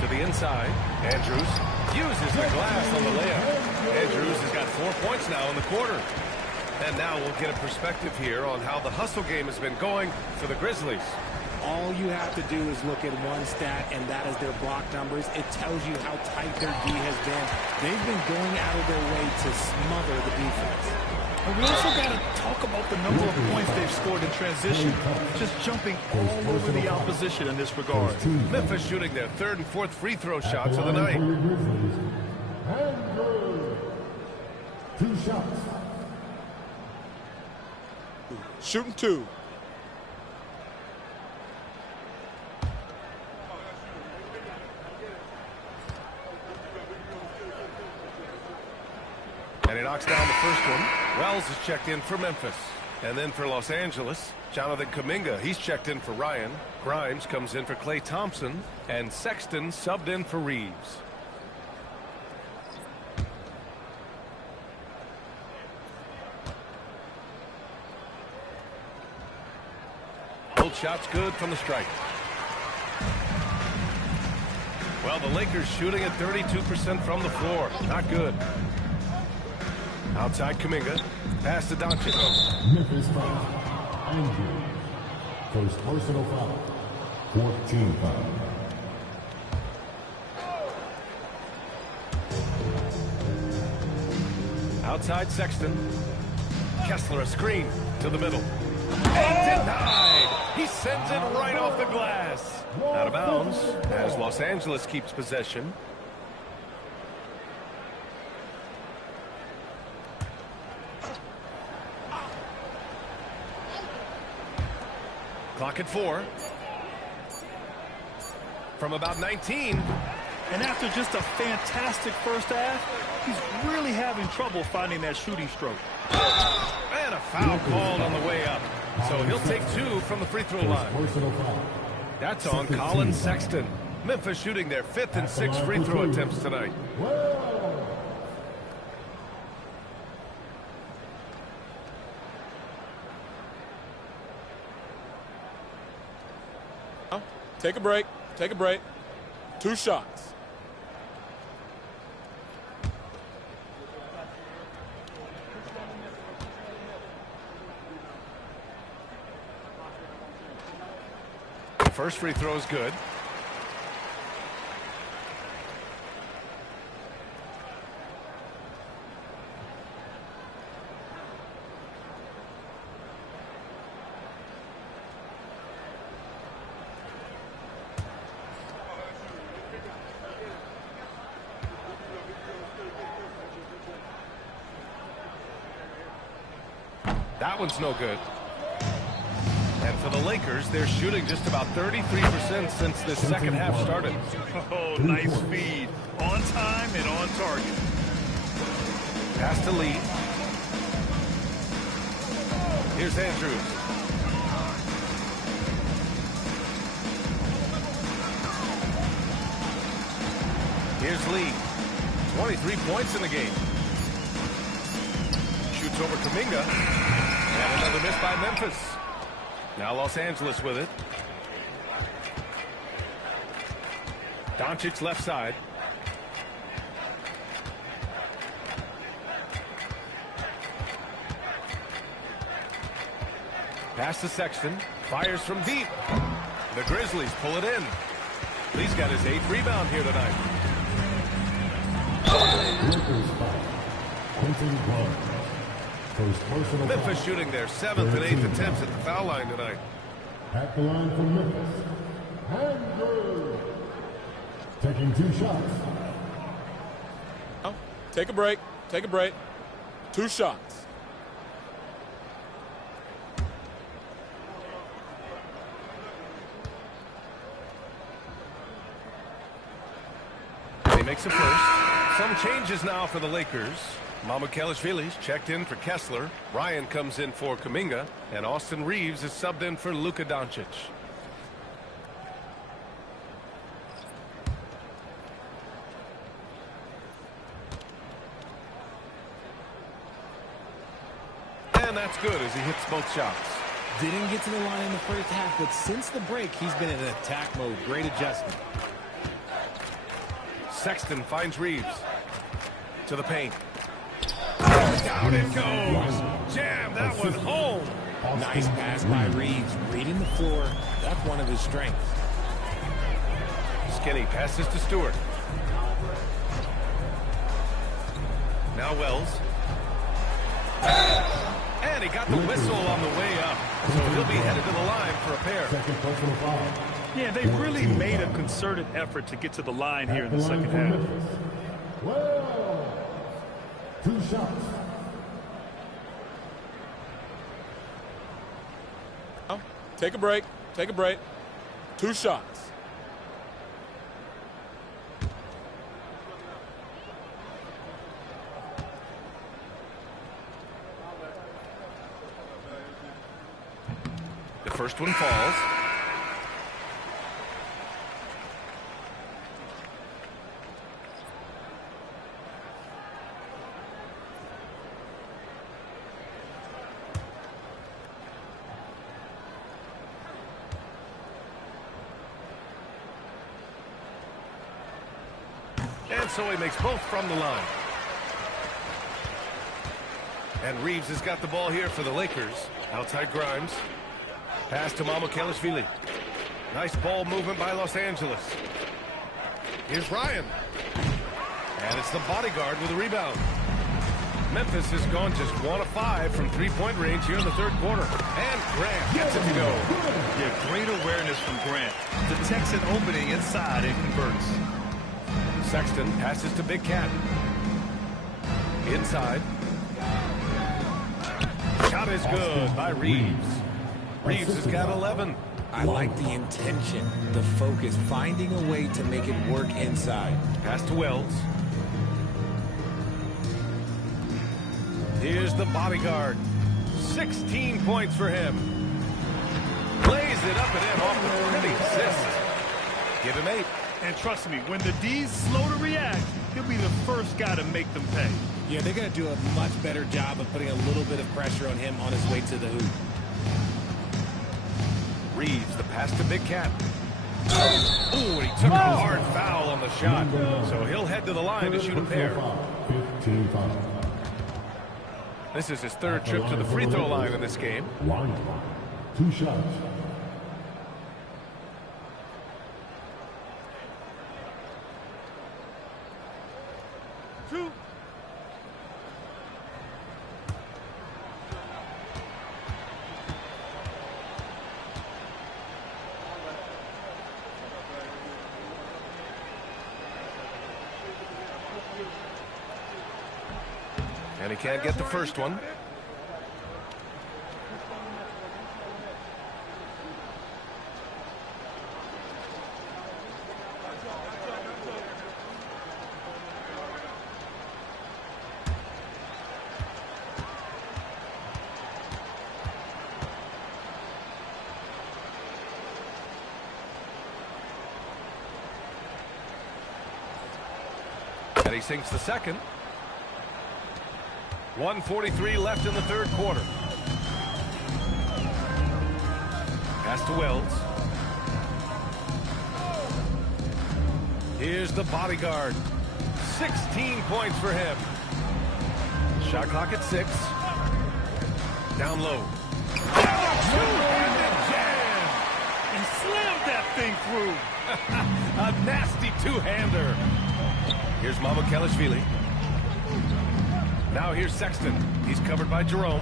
To the inside. Andrews uses the glass on the layup. Andrews has got 4 points now in the quarter. And now we'll get a perspective here on how the hustle game has been going for the Grizzlies. All you have to do is look at one stat, and that is their block numbers. It tells you how tight their D has been. They've been going out of their way to smother the defense. And we also got to talk about the number of points they've scored in transition. Just jumping all over the opposition in this regard. Memphis shooting their 3rd and 4th free throw shots of the night. And good. 2 shots. Shooting 2. And he knocks down the first one. Wells is checked in for Memphis. And then for Los Angeles, Jonathan Kuminga, he's checked in for Ryan. Grimes comes in for Klay Thompson. And Sexton subbed in for Reeves. Both shots good from the stripe. Well, the Lakers shooting at 32% from the floor. Not good. Outside Kuminga. Pass to Doncic. Memphis foul. Andrews. First personal foul. 14 foul. Outside Sexton. Kessler a screen to the middle. And denied. He sends it right off the glass. Out of bounds as Los Angeles keeps possession. Clock at 4. From about 19. And after just a fantastic first half, he's really having trouble finding that shooting stroke. And a foul called on the way up. So he'll take 2 from the free throw line. That's on Colin Sexton. Memphis shooting their 5th and 6th free throw attempts tonight. Take a break. Take a break. 2 shots. First free throw is good. That one's no good. And for the Lakers, they're shooting just about 33% since the second half started. Oh, nice feed. On time and on target. Pass to Lee. Here's Andrews. Here's Lee. 23 points in the game. Shoots over Kuminga. And another miss by Memphis. Now Los Angeles with it. Doncic left side. Pass to Sexton. Fires from deep. The Grizzlies pull it in. Lee's got his 8th rebound here tonight. Memphis shooting their 7th and 8th attempts at the foul line tonight. At the line for Memphis. Andrews. Taking 2 shots. Take a break. Take a break. 2 shots. makes a first. Some changes now for the Lakers. Mamukelashvili's checked in for Kessler. Ryan comes in for Kuminga. And Austin Reeves is subbed in for Luka Doncic. And that's good as he hits both shots. Didn't get to the line in the first half, but since the break, he's been in attack mode. Great adjustment. Sexton finds Reeves. To the paint. Down it goes. Jam that one home. Nice pass by Reeves. Reading the floor. That's one of his strengths. Skinny passes to Stewart. Now Wells. And he got the whistle on the way up. So he'll be headed to the line for a pair. Yeah, they really made a concerted effort to get to the line here in the second half. Well, 2 shots. Take a break. Take a break. 2 shots. The first one falls. And so he makes both from the line. And Reeves has got the ball here for the Lakers. Outside Grimes. Pass to Mamukelashvili. Nice ball movement by Los Angeles. Here's Ryan. And it's the bodyguard with a rebound. Memphis has gone just 1 of 5 from 3-point range here in the third quarter. And Grant gets it to go. Yeah, great awareness from Grant. Detects an opening inside and converts. Sexton passes to Big Cat. Inside. Shot is good by Reeves. Reeves has got 11. I like the intention, the focus, finding a way to make it work inside. Pass to Wells. Here's the bodyguard. 16 points for him. Lays it up and in off the pretty assist. Give him 8. And trust me, when the D's slow to react, he'll be the first guy to make them pay. Yeah, they're going to do a much better job of putting a little bit of pressure on him on his way to the hoop. Reeves, the pass to Big Cat. Ooh, and he took a hard foul on the shot. So he'll head to the line to shoot a pair. This is his 3rd trip to the free throw line in this game. 2 shots. And he can't get the first one. And he sinks the second. 1:43 left in the third quarter. Pass to Wells. Here's the bodyguard. 16 points for him. Shot clock at 6. Down low. Two-handed jam. And slammed that thing through. A nasty two-hander. Here's Mamukelashvili. Now here's Sexton. He's covered by Jerome.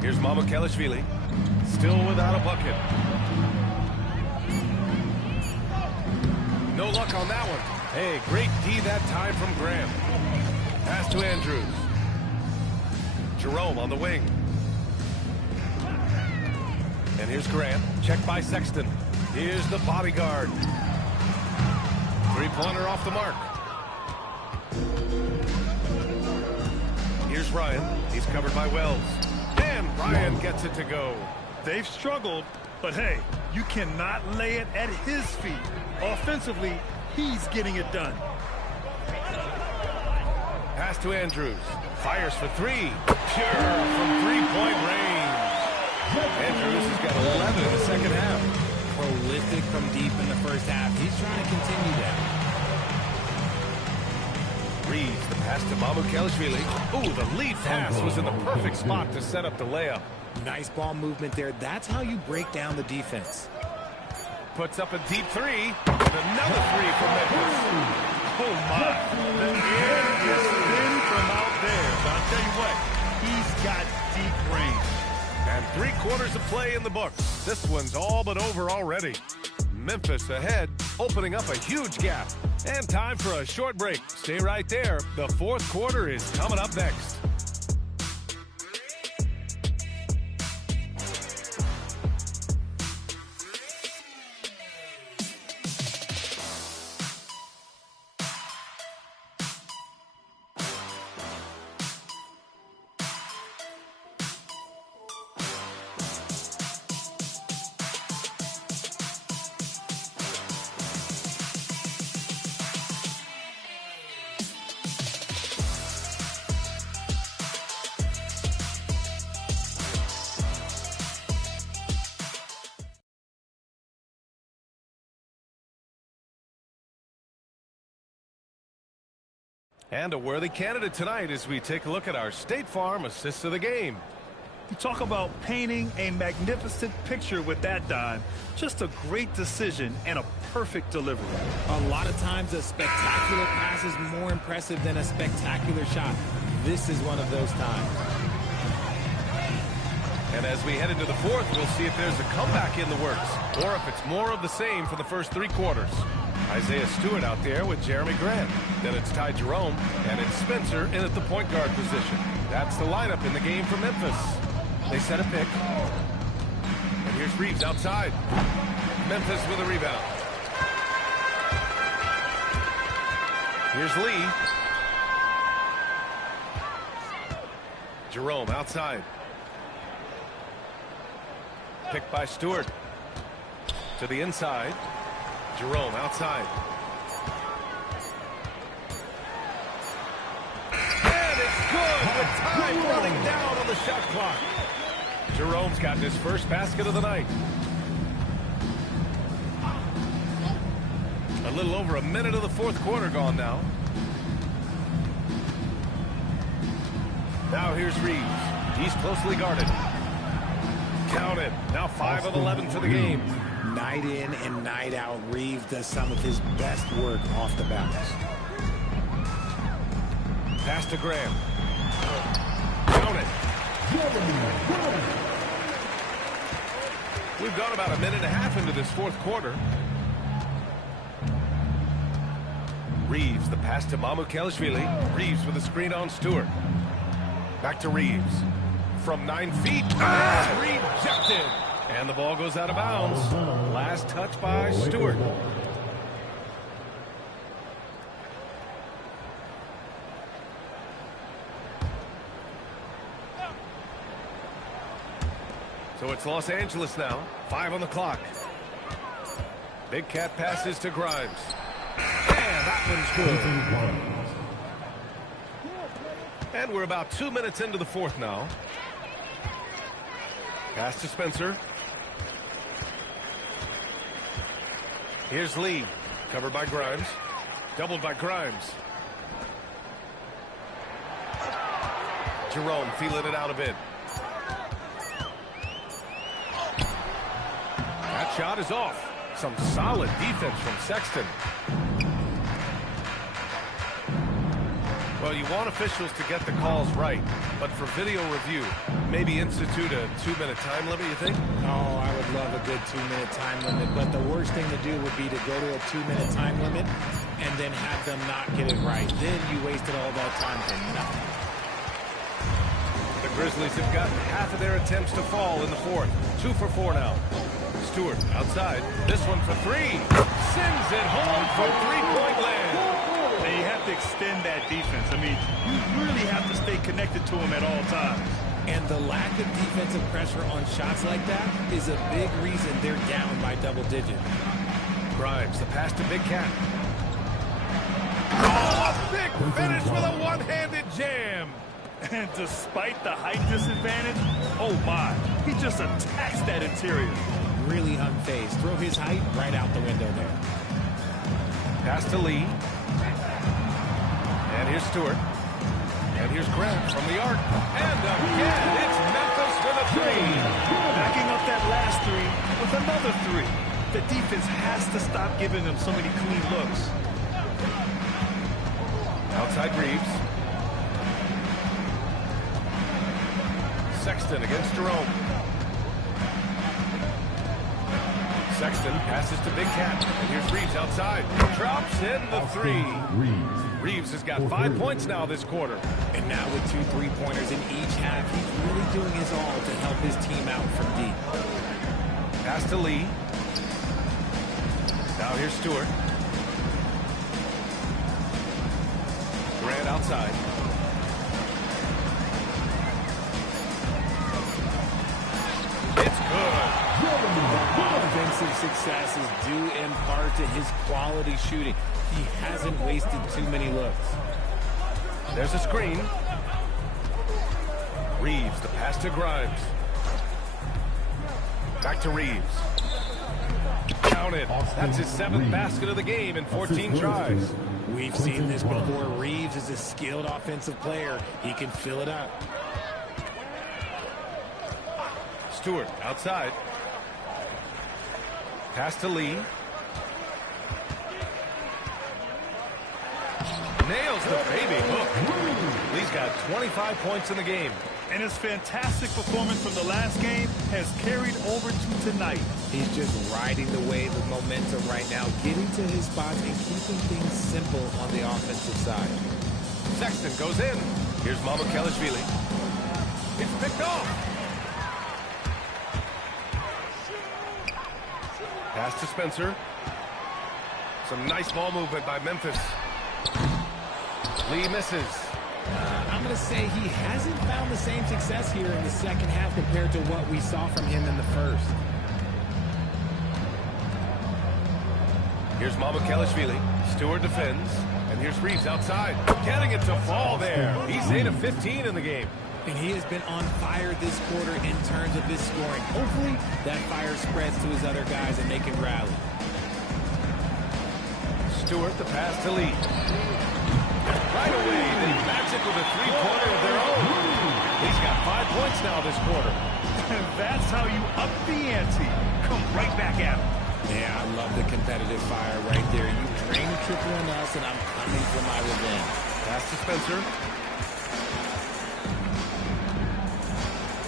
Here's Mamukelashvili. Still without a bucket. No luck on that one. Hey, great D that time from Graham. Pass to Andrews. Jerome on the wing. And here's Grant. Checked by Sexton. Here's the bodyguard. Three-pointer off the mark. Here's Ryan. He's covered by Wells. And Ryan gets it to go. They've struggled, but hey, you cannot lay it at his feet. Offensively, he's getting it done. Pass to Andrews. Fires for three. Pure from three-point range. Andrews has got 11 in the second half. Prolific from deep in the first half. He's trying to continue that. Reeves, the pass to Mamukelashvili. Ooh, the lead pass was in the perfect spot to set up the layup. Nice ball movement there. That's how you break down the defense. Puts up a deep three. And another three from Memphis. Oh, my. The air is thin from out there. But I'll tell you what, he's got deep range. And 3 quarters of play in the books. This one's all but over already. Memphis ahead, opening up a huge gap. And time for a short break. Stay right there. The fourth quarter is coming up next. And a worthy candidate tonight as we take a look at our State Farm assists of the game. You talk about painting a magnificent picture with that dime. Just a great decision and a perfect delivery. A lot of times a spectacular pass is more impressive than a spectacular shot. This is one of those times. And as we head into the fourth, we'll see if there's a comeback in the works or if it's more of the same for the first 3 quarters. Isaiah Stewart out there with Jeremy Grant. Then it's Ty Jerome, and it's Spencer in at the point guard position. That's the lineup in the game for Memphis. They set a pick. And here's Reeves outside. Memphis with a rebound. Here's Lee. Jerome outside. Picked by Stewart. To the inside. Jerome outside. And it's good with time running down on the shot clock. Jerome's gotten his first basket of the night. A little over a minute of the fourth quarter gone now. Now here's Reeves. He's closely guarded. Count it. Now 5 of 11 for the game. Night in and night out, Reeves does some of his best work off the bounce. Pass to Graham. Count it. We've gone about a minute and a half into this fourth quarter. Reeves, the pass to Mamukelashvili. Reeves with a screen on Stewart. Back to Reeves. From 9 feet. Rejected. And the ball goes out of bounds. Last touch by Stewart. So it's Los Angeles now. 5 on the clock. Big Cat passes to Grimes. And that one's good. And we're about 2 minutes into the fourth now. Pass to Spencer. Here's Lee. Covered by Grimes. Doubled by Grimes. Jerome feeling it out a bit. That shot is off. Some solid defense from Sexton. Well, you want officials to get the calls right, but for video review, maybe institute a 2-minute time limit, you think? Oh, I would love a good 2-minute time limit, but the worst thing to do would be to go to a 2-minute time limit and then have them not get it right. Then you wasted all that time for nothing. The Grizzlies have gotten half of their attempts to fall in the fourth. 2 for 4 now. Stewart outside. This one for three. Sends it home for three-point land. And you have to extend that defense. I mean, you really have to stay connected to him at all times. And the lack of defensive pressure on shots like that is a big reason they're down by double digits. Grimes, the pass to Big Cat. Oh, a big finish with a one-handed jam. And despite the height disadvantage, oh my, he just attacks that interior. Really unfazed. Throw his height right out the window there. Pass to Lee. And here's Stewart. And here's Grant from the arc. And again, it's Memphis with a three. Backing up that last three with another three. The defense has to stop giving them so many clean looks. Outside Reeves. Sexton against Jerome. Sexton passes to Big Cat. And here's Reeves outside. Drops in the three. Reeves has got 5 points now this quarter. And now with 2 3-pointers in each half, he's really doing his all to help his team out from deep. Pass to Lee. Now here's Stewart. Grant outside. It's good. Offensive success is due in part to his quality shooting. He hasn't wasted too many looks. There's a screen. Reeves, the pass to Grimes. Back to Reeves. Counted. That's his 7th basket of the game in 14 tries. We've seen this before. Reeves is a skilled offensive player. He can fill it up. Stewart outside. Pass to Lee. Nails the baby hook. Lee's got 25 points in the game. And his fantastic performance from the last game has carried over to tonight. He's just riding the wave of momentum right now, getting to his spots and keeping things simple on the offensive side. Sexton goes in. Here's Mamukelashvili. It's picked off. Pass to Spencer. Some nice ball movement by Memphis. Lee misses. I'm going to say he hasn't found the same success here in the second half compared to what we saw from him in the first. Here's Mamukelashvili. Stewart defends. And here's Reeves outside. Getting it to fall there. He's 8 of 15 in the game. And he has been on fire this quarter in terms of his scoring. Hopefully that fire spreads to his other guys and they can rally. Stewart, the pass to Lee. Right away, they match it with a three-pointer of their own. He's got 5 points now this quarter. And that's how you up the ante. Come right back at him. Yeah, I love the competitive fire right there. You drain a triple on us, and I'm coming for my revenge. Pass to Spencer.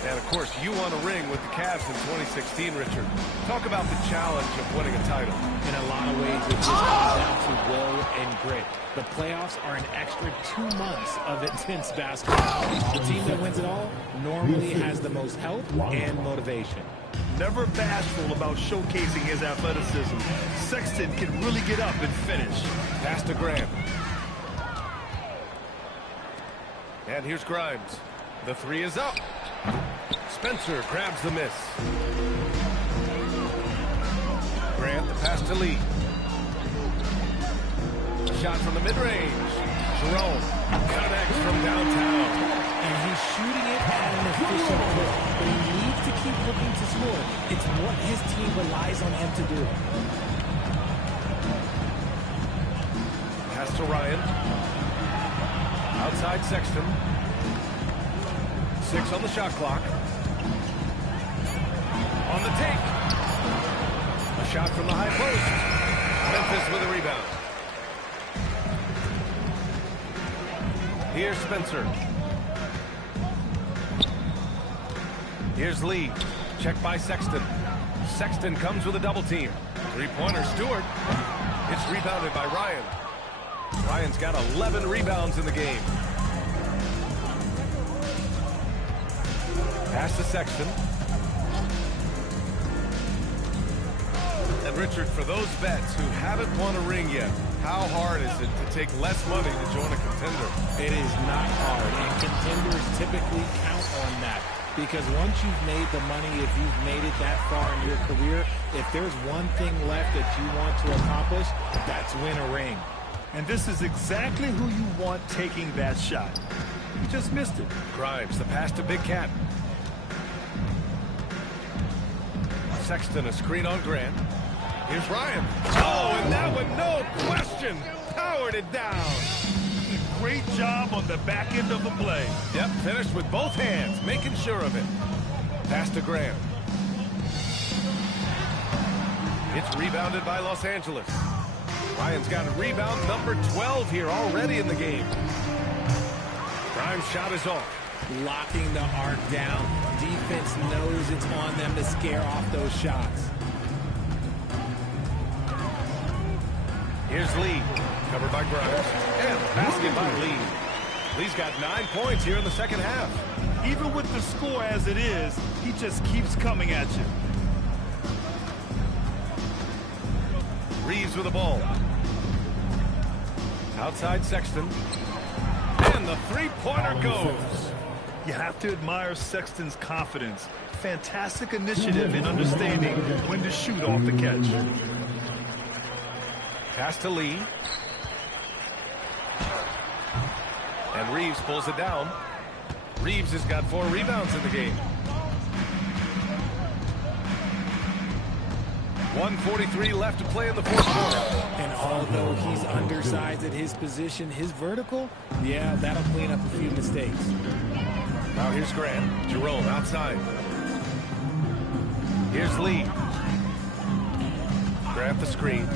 And, of course, you won a ring with the Cavs in 2016, Richard. Talk about the challenge of winning a title. In a lot of ways, it just comes down to will and grit. The playoffs are an extra 2 months of intense basketball. The team that wins it all normally has the most help and motivation. Never bashful about showcasing his athleticism. Sexton can really get up and finish. Pass to Grant. And here's Grimes. The three is up. Spencer grabs the miss. Grant, the pass to Lee. Shot from the mid-range. Jerome connects from downtown. And he's shooting it at an efficient clip. But he needs to keep looking to score. It's what his team relies on him to do. Pass to Ryan. Outside Sexton. 6 on the shot clock. On the take. A shot from the high post. Memphis with a rebound. Here's Spencer. Here's Lee. Checked by Sexton. Sexton comes with a double team. Three-pointer Stewart. It's rebounded by Ryan. Ryan's got 11 rebounds in the game. Pass to Sexton. And Richard, for those vets who haven't won a ring yet, how hard is it to take less money to join a contender? It is not hard, and contenders typically count on that. Because once you've made the money, if you've made it that far in your career, if there's one thing left that you want to accomplish, that's win a ring. And this is exactly who you want taking that shot. You just missed it. Grimes, the pass to Big Cat. Sexton, a screen on Grant. Here's Ryan. Oh, and that one, no question, powered it down. Great job on the back end of the play. Yep, finished with both hands, making sure of it. Pass to Grant. It's rebounded by Los Angeles. Ryan's got a rebound number 12 here already in the game. Grimes' shot is off. Locking the arc down. Defense knows it's on them to scare off those shots. Here's Lee, covered by Grimes, and basket by Lee. Lee's got 9 points here in the second half. Even with the score as it is, he just keeps coming at you. Reeves with the ball. Outside Sexton. And the three-pointer goes. You have to admire Sexton's confidence. Fantastic initiative in understanding when to shoot off the catch. Pass to Lee. And Reeves pulls it down. Reeves has got 4 rebounds in the game. 1:43 left to play in the fourth quarter. And although he's undersized at his position, his vertical, yeah, that'll clean up a few mistakes. Now here's Grant. Jerome outside. Here's Lee. Grant the screen.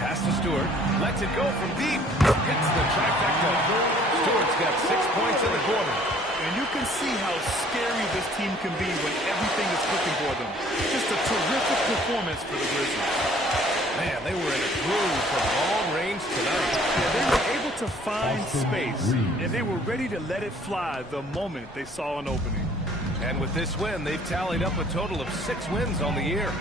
Pass to Stewart. Lets it go from deep. Hits the trifecta. Stewart's got 6 points in the quarter. And you can see how scary this team can be when everything is clicking for them. Just a terrific performance for the Grizzlies. Man, they were in a groove from long range tonight. Yeah, they were able to find space, and they were ready to let it fly the moment they saw an opening. And with this win, they've tallied up a total of 6 wins on the year.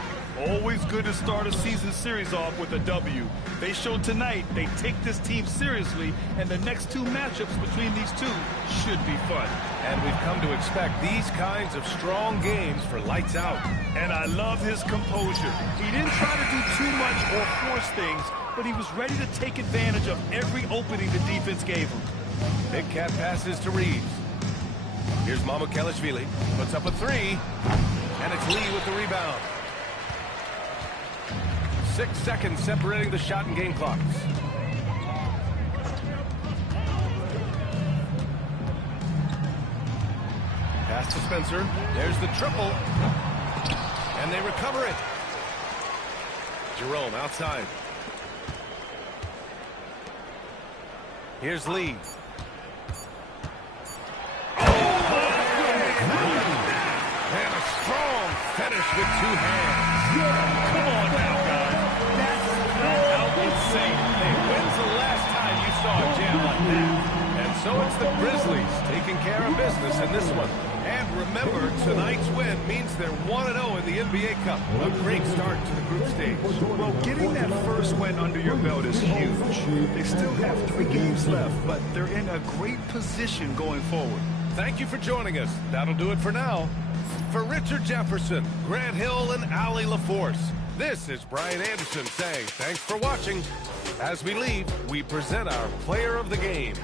Always good to start a season series off with a W. They showed tonight they take this team seriously, and the next 2 matchups between these two should be fun. And we've come to expect these kinds of strong games for lights out. And I love his composure. He didn't try to do too much or force things, but he was ready to take advantage of every opening the defense gave him. Big Cat passes to Reeves. Here's Mamukelashvili. Puts up a 3, and it's Lee with the rebound. 6 seconds separating the shot and game clocks. Pass to Spencer. There's the triple. And they recover it. Jerome outside. Here's Lee. And a strong finish with 2 hands. Come on now, guys. That's flat-out insane. Hey, when's the last time you saw a jam like that? And so it's the Grizzlies taking care of business in this one. And remember, tonight's win means they're 1-0 in the NBA Cup. A great start to the group stage. Well, getting that first win under your belt is huge. They still have 3 games left, but they're in a great position going forward. Thank you for joining us. That'll do it for now. For Richard Jefferson, Grant Hill, and Allie LaForce, this is Brian Anderson saying thanks for watching. As we leave, we present our player of the game.